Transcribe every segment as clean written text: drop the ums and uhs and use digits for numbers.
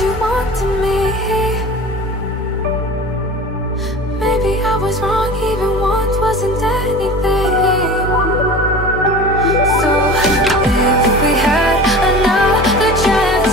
you wanted me. Maybe I was wrong, even once wasn't anything. So if we had another chance,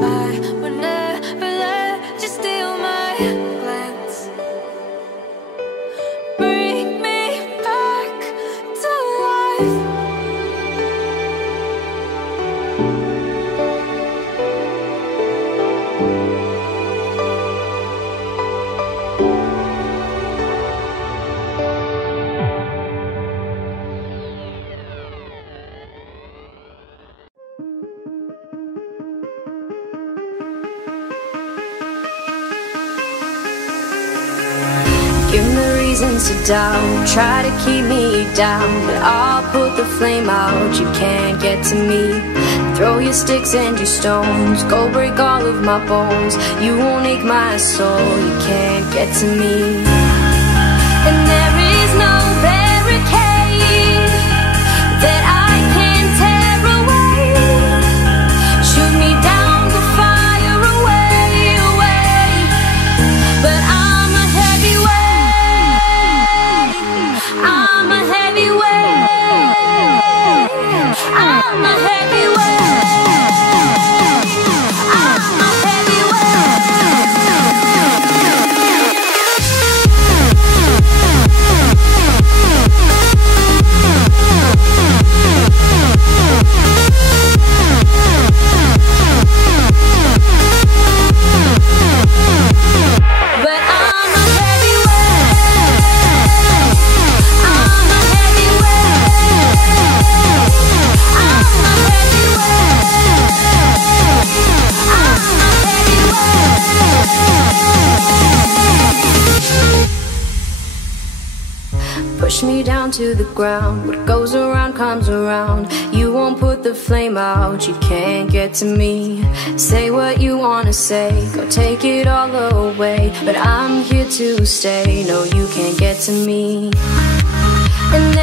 I would never let you steal my plans. Bring me back to life. To doubt, try to keep me down, but I'll put the flame out. You can't get to me. Throw your sticks and your stones, go break all of my bones. You won't ache my soul. You can't get to me. And there is no barricade that I can tear away. Shoot me down to fire away, away. But I'm a heavyweight. I'm a heavyweight. I'm a heavyweight. I'm a heavyweight. down to the ground. What goes around comes around. You won't put the flame out, you can't get to me. Say what you wanna say, go take it all away, but I'm here to stay. No, you can't get to me. And